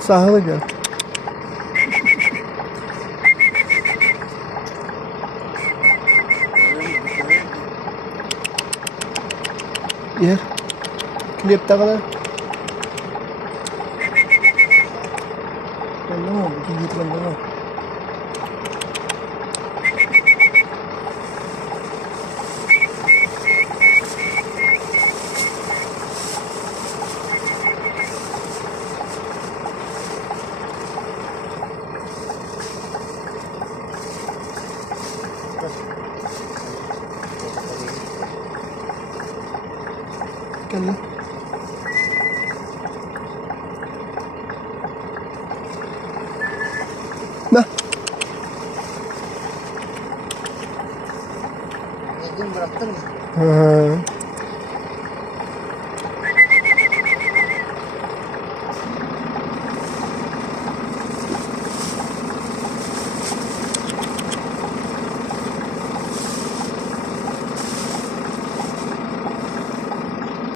Sahile gel. Yer. Klepte kadar. Ben ne oldu? Bir git ben de. Gel lan. Ne? Geldim bıraktın mı? Ha.